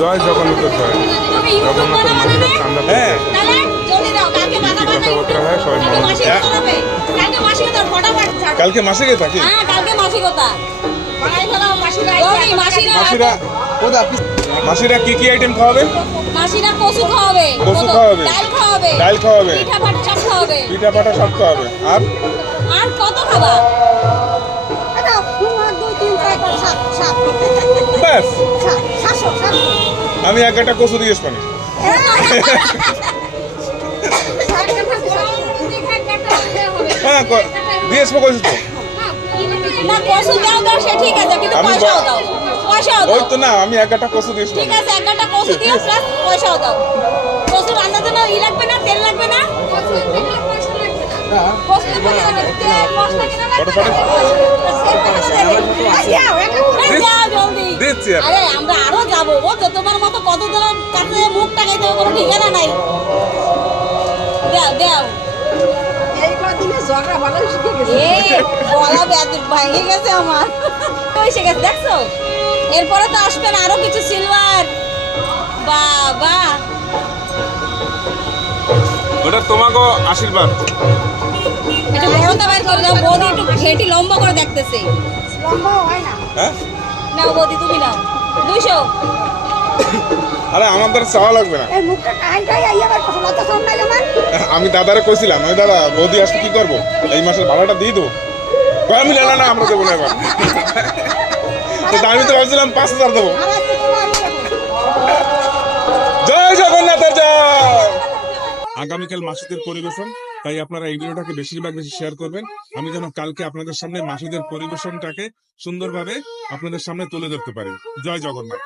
জয় জগন্নাথ জয়। জগন্নাথের মাঝিরা চাঁদা হ্যাঁ কথাবার্তা হয় সবাই কালকে মাসে গে থাকি মাসিরা মাসিরা কি কি আইটেম খাওয়াবে? মাসিরা কচু খাওয়াবে, কচু খাওয়াবে, ডাল খাওয়াবে, ডাল খাওয়াবে, পিঠা পাটা সব খাওয়াবে, পিঠা পাটা সব খাওয়াবে। আর আর কত খাবা? ব্যাস আমি এক একটা কচু দিয়েছ পানি। হ্যাঁ দিয়েছ কচু তো না কচু দাও দাও সে ঠিক আছে কিন্তু আমি পয়সাও দাও, পয়সাও দাও। ওই তো না আমি এক একটা কচু দিয়েছ ঠিক আছে একটা কচু দিও প্লাস পয়সাও দাও। কচু রান্নার জন্য লাগবে না, তেল লাগবে না, কচু পয়সা লাগবে, তেল মশলা কিনা লাগবে না। যাও জলদি দিচ্ছি আর। আরে আমরা আরো যাবো, ও তো তোমার মতো কতজনের কাছে মুখ টাকাইতে হবে কোনো ঠিকানা নাই। দাও দাও গলা ভেঙে গেছে আমার, এসে গেছে দেখছো। এরপরে তো আসবে না আরো কিছু সিলভার। বাবা ওটা তোমাকে আশীর্বাদ। একটু বড়টা বাইর করে দাও, বৌদি একটু ঘেটি লম্বা করে দেখতেছে। হ্যাঁ নাও বৌদি তুমি নাও 200। আরে আমার দ্বারা চাওয়া লাগবে না। আমি দাদারে কইছিলাম ওই দাদা বৌদি আসলে কি করবো এই মাসের ভাড়াটা দিয়ে দেবো। আমি না না আমরা দেবো না এবার। আমি তো ভাবছিলাম 5000 দেবো। জয় জগন্নাথের জয়। আগামীকাল মাসিদের পরিবেশন, তাই আপনারা এই ভিডিওটাকে বেশিরভাগ বেশি শেয়ার করবেন। আমি যেন কালকে আপনাদের সামনে মাসিদের পরিবেশনটাকে সুন্দরভাবে আপনাদের সামনে তুলে ধরতে পারি। জয় জগন্নাথ।